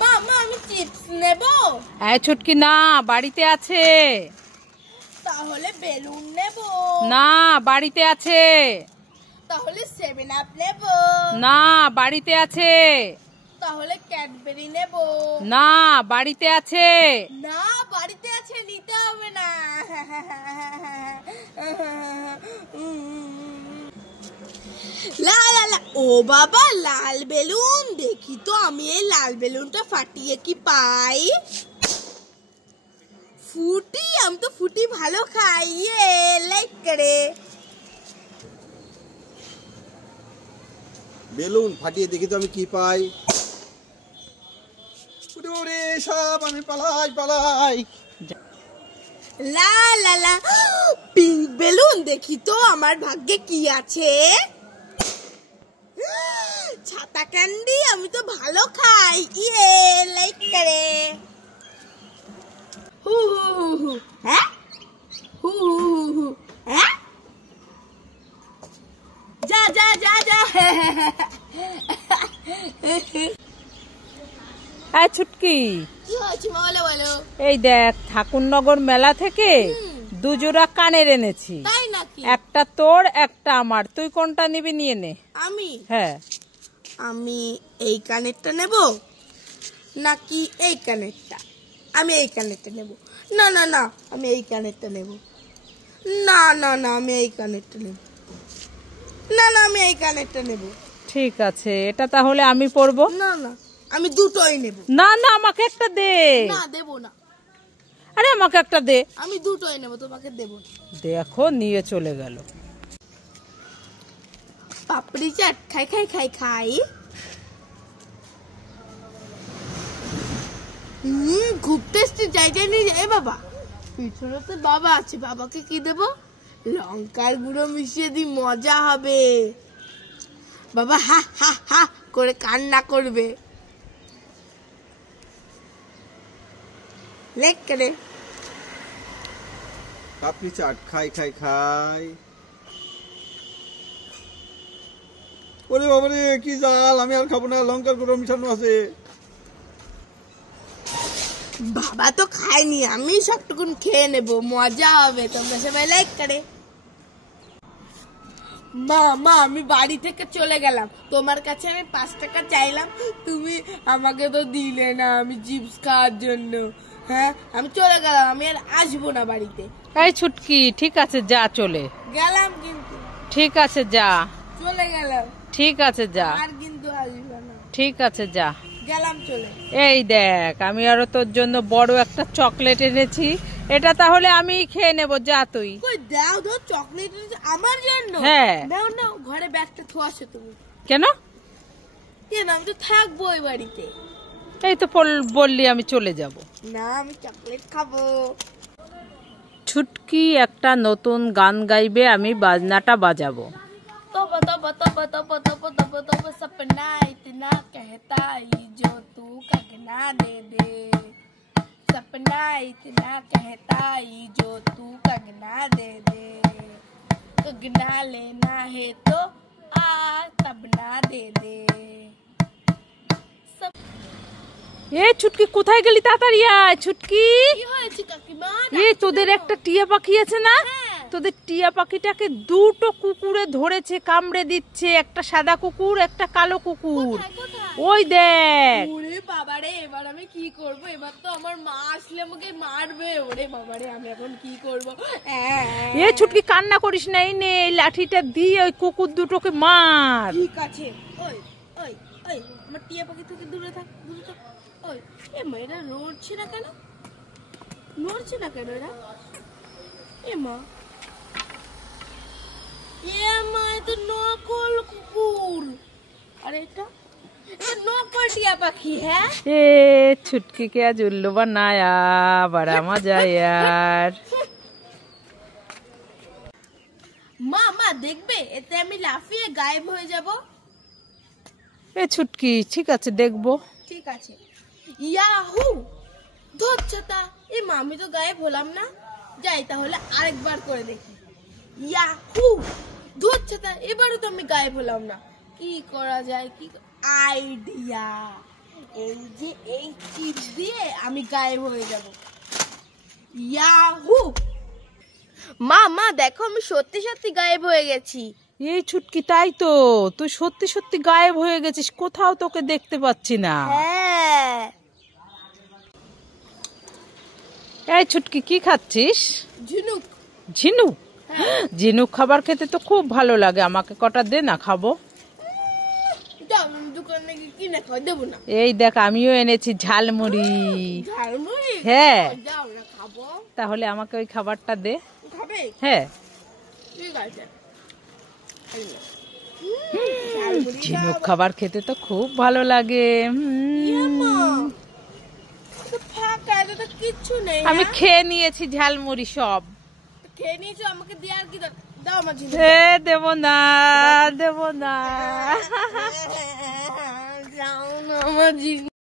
মা মা আমি চিপস নেব। এই ছুটকি না, বাড়িতে আছে। তাহলে বেলুন নেব। না, বাড়িতে আছে। তাহলে 7 আপ নেব। না, বাড়িতে আছে। তাহলে ক্যাডবেরি নেব। না, বাড়িতে আছে। না, বাড়িতে আছে, নিতে হবে না। লা লা লা, ও বাবা লাল বেলুন, দেখি তো আমি এই লাল বেলুনটা ফাটিয়ে কি পাই। ফুটি, আমি তো ফুটি ভালো খাই, লাইক করে। বেলুন ফাটিয়ে দেখি তো আমি কি পাই। ওরে সব, আমি পালাই পালাই। লা লা লা, পিঙ্ক বেলুন, দেখি তো আমার ভাগ্যে কি আছে। ছাতা ক্যান্ডি, আমি তো ভালো খাই, লাইক করে। হু হু হু হু, হ্যাঁ হু হু হু হু, হ্যাঁ যা যা যা যা। এই ছুটকি, কি হয়েছে বলো বলো। এই দেখ, ঠাকুরনগর মেলা থেকে 2 জোড়া কানের এনেছি। তাই নাকি? একটা তোর, একটা আমার। তুই কোনটা নিবি, নিয়ে নে। আমি হ্যাঁ। আমি এই কানেরটা নেব নাকি এই কানেরটা? আমি এই কানেরটা নেব। না না না, আমি এই কানেরটা নেব। না না না, আমি এই কানেরটা নেব। না না, আমি এই কানেরটা নেব। ঠিক আছে, এটা তাহলে আমি পরবো। না না, আমি দুটোই নেব। না না, আমাকে একটা দে। না, দেব না। আরে আমাকে একটা দে। আমি দুটোই নেব, তোমাকে দেব না। দেখো, নিয়ে চলে গেল। পাপড়ি চাট খাই খাই খাই খাই। খুব টেস্টি, জায়গায় নিয়ে যায় বাবা। পিছনে তো বাবা আছে, বাবাকে কি দেব? লঙ্কার গুঁড়ো মিশিয়ে দিই, মজা হবে। বাবা হা হা হা করে কান্না করবে। লেক করে পাপড়ি চাট খাই খাই খাই। ওরে বাবারে, কি জাল, আমি আর খাবো না, লঙ্কার গুঁড়ো মিশানো আছে। বাবা তো খায়নি, আমি সবটুকুন খেয়ে নেব, মজা হবে। তোমরা সবাই লাইক করে। মা মা, আমি বাড়ি থেকে চলে গেলাম। তোমার কাছে আমি 5 টাকা চাইলাম, তুমি আমাকে তো দিলে না, আমি চিপস খাওয়ার জন্য। হ্যাঁ, আমি চলে গেলাম, আমি আর আসবো না বাড়িতে। এই ছুটকি, ঠিক আছে যা, চলে গেলাম কিন্তু। ঠিক আছে যা। চলে গেলাম। ঠিক আছে যা। আর কিন্তু আসবো না। ঠিক আছে যা। গেলাম চলে। এই দেখ, আমি আরো তোর জন্য বড় একটা চকলেট এনেছি। এটা তাহলে আমি খেয়ে নেব, যা তুই। কই দাও দাও, চকলেট আমার জন্য? হ্যাঁ। দাও না, ঘরে ব্যাগটা থো আসো তুমি। কেন? কেন, আমি তো থাকবো ওই বাড়িতে। এই তো বললি আমি চলে যাব। না, আমি চকলেট খাবো। ছুটকি একটা নতুন গান গাইবে, আমি বাজনাটা বাজাবো। तब तब तब तब तब तब तब सपना इतना कहता ही जो तू कंगना दे दे। सपना इतना कहता ही जो तू कंगना दे दे। कंगना लेना है तो आ तबना दे दे। এ ছুটকি, কোথায় গেলি? তাড়াতাড়ি আয় ছুটকি। কি হয়েছে কাকিমা? এই তোদের একটা টিয়া পাখি আছে না? তোদের টিয়া পাখিটাকে 2টো কুকুরে ধরেছে, কামড়ে দিচ্ছে। একটা সাদা কুকুর, একটা কালো কুকুর। ওই দেখ। ওরে বাবারে, এবার আমি কি করব? এবার তো আমার মা আসলে আমাকে মারবে। ওরে বাবারে, আমি এখন কি করব? এ ছুটকি, কান্না করিস না, এই নে এই লাঠিটা দিয়ে ওই কুকুর দুটোকে মার। ঠিক আছে। ওই ওই ওই, আমার টিয়া পাখি থেকে দূরে থাক, দূরে থাক। ওই, এ মা, এরা নড়ছে না কেন? নড়ছে না কেন এরা? এ মা, এ তো নকল কুকুর। আর এটা নকল টিয়া পাখি। হ্যাঁ, এ ছুটকি কে আজ উল্লু বানায়া, বড়া মজা यार। মা মা দেখবে, এতে আমি লাফিয়ে গায়েব হয়ে যাব। এ ছুটকি, ঠিক আছে দেখবো। ঠিক আছে। ইয়াহু, ধরছতা। এ মা, আমি তো গায়েব হলাম না। যাই তাহলে আরেকবার করে দেখি। ইয়াহু, ধরছতা। এবারও তো আমি গায়েব হলাম না। কি করা যায়? কি আইডিয়া! এই যে এই চিপস দিয়ে আমি গায়েব হয়ে যাব। ইয়াহু! মা মা দেখো আমি সত্যি সত্যি গায়েব হয়ে গেছি। এই ছুটকি, তাই তো, তুই সত্যি সত্যি গায়েব হয়ে গেছিস, কোথাও তোকে দেখতে পাচ্ছি না। হ্যাঁ। এই ছুটকি, কি খাচ্ছিস? ঝিনুক। ঝিনুক? ঝিনুক খাবার খেতে তো খুব ভালো লাগে, আমাকে কটা দে না, খাবো। যাও দোকানে গিয়ে কিনে খাও, দেবো না। এই দেখ, আমিও এনেছি ঝালমুড়ি। ঝালমুড়ি? হ্যাঁ। যাও না, খাবো। তাহলে আমাকে ওই খাবারটা দে। খাবে? হ্যাঁ। ঠিক আছে। ঝিনুক খাবার খেতে তো খুব ভালো লাগে। ফাঁকা, এটা তো কিচ্ছু নেই। আমি খেয়ে নিয়েছি ঝালমুড়ি সব। খেয়ে নিয়েছো, আমাকে দিয়ে আর কি দাও আমার ঝিনুক। দেবো না, দেবো না। যাও না আমার ঝিনুক।